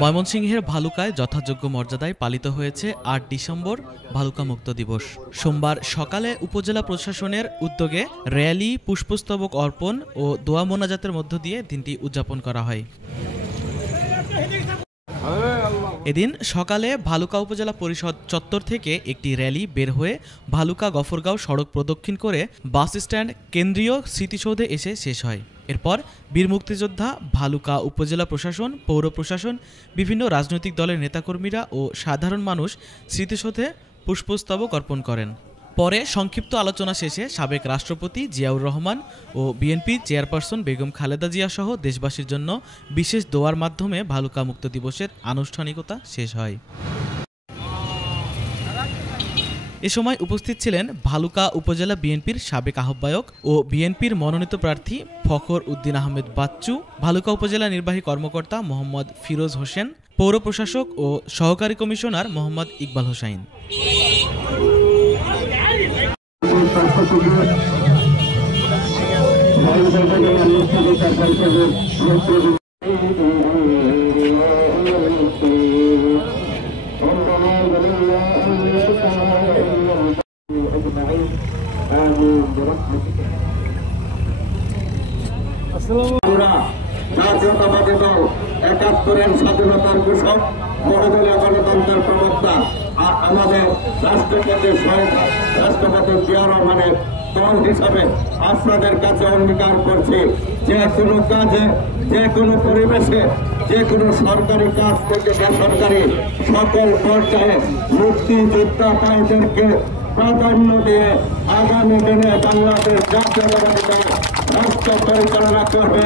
ময়মনসিংহের ভালুকায় যথাযোগ্য মর্যাদায় পালিত হয়েছে ৮ ডিসেম্বর ভালুকা মুক্ত দিবস। সোমবার সকালে উপজেলা প্রশাসনের উদ্যোগে র্যালি, পুষ্পস্তবক অর্পণ ও দোয়া মোনাজাতের মধ্য দিয়ে দিনটি উদযাপন করা হয়। এদিন সকালে ভালুকা উপজেলা পরিষদ চত্বর থেকে একটি র্যালি বের হয়ে ভালুকা গফরগাঁও সড়ক প্রদক্ষিণ করে বাস স্ট্যান্ড কেন্দ্রীয় স্মৃতিসৌধে এসে শেষ হয়। এরপর বীর মুক্তিযোদ্ধা, ভালুকা উপজেলা প্রশাসন, পৌর প্রশাসন, বিভিন্ন রাজনৈতিক দলের নেতাকর্মীরা ও সাধারণ মানুষ স্মৃতিসৌধে পুষ্পস্তবক অর্পণ করেন। পরে সংক্ষিপ্ত আলোচনা শেষে সাবেক রাষ্ট্রপতি জিয়াউর রহমান ও বিএনপি চেয়ারপারসন বেগম খালেদা জিয়া সহ দেশবাসীর জন্য বিশেষ দোয়ার মাধ্যমে ভালুকা মুক্ত দিবসের আনুষ্ঠানিকতা শেষ হয়। এ সময় উপস্থিত ছিলেন ভালুকা উপজেলা বিএনপির সাবেক আহ্বায়ক ও বিএনপির মনোনীত প্রার্থী ফখর উদ্দিন আহমেদ বাচ্চু, ভালুকা উপজেলা নির্বাহী কর্মকর্তা মোহাম্মদ ফিরোজ হোসেন, পৌর প্রশাসক ও সহকারী কমিশনার মোহাম্মদ ইকবাল হোসাইন। জাতীয়তাবাদী দল ৭১-এর স্বাধীনতার ঘোষক, বহুদলীয় গণতন্ত্রের প্রবক্তা আমাদের রাষ্ট্রপতি জিয়া রহমানের দল হিসাবে আপনাদের কাছে অঙ্গীকার করছি, যে কোনো কাজে, যে কোনো পরিবেশে, যে কোনো সরকারি কাজ থেকে বেসরকারি সকল পর্যায়ে মুক্তিযোদ্ধা ভাইদেরকে প্রাধান্য দিয়ে আগামী দিনে বাংলাদেশ জাতীয়তাবাদী দল রাষ্ট্র পরিচালনা করবে।